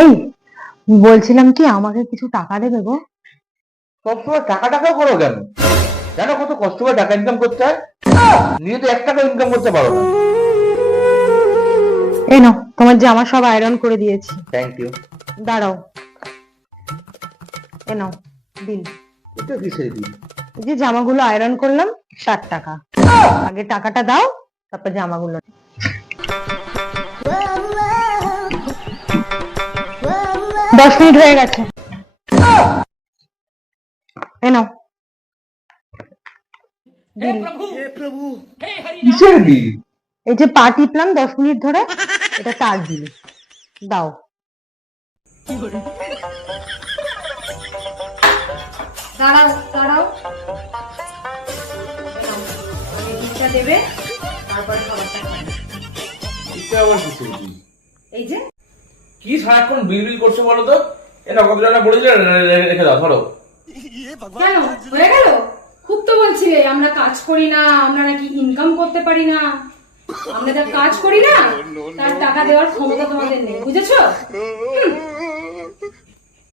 এই বলছিলাম কি আমাকে কিছু টাকা দেবে গো? সবসময় টাকা টাকা করো কেন? জানো কত কষ্ট করে টাকা ইনকাম করতে হয়? নিজে তো 1 টাকা ইনকাম করতে পারো না। এই নাও তোমার জামা সব আয়রন করে দিয়েছি। Thank you. দাঁড়াও, এ নাও বিল। এটা কিসের বিল? এই যে জামাগুলো আয়রন করলাম 60 টাকা। আগে টাকাটা দাও, তারপর জামাগুলো। 10 মিনিট হয়ে গেছে, এ নাও বিল। কিসের বিল? এই যে পা টিপলাম 10 মিনিট ধরে, এটা তার বিল। দাও। দাঁড়াও দাঁড়াও, এই বিলটা দেবে, তারপর খাবারটা খাবে। এটা আবার কিসের বিল? এই যে কি সারাক্ষণ বিল বিল করছো বলো তো? এটা কত টাকা বলেছিলে রেখে দাও, ধরো। কেন হয়ে গেল? খুব তো বলছিলে আমরা কাজ করি না, আমরা নাকি ইনকাম করতে পারি না। আমরা যা কাজ করি না তার টাকা দেওয়ার ক্ষমতা তোমাদের নেই, বুঝেছো?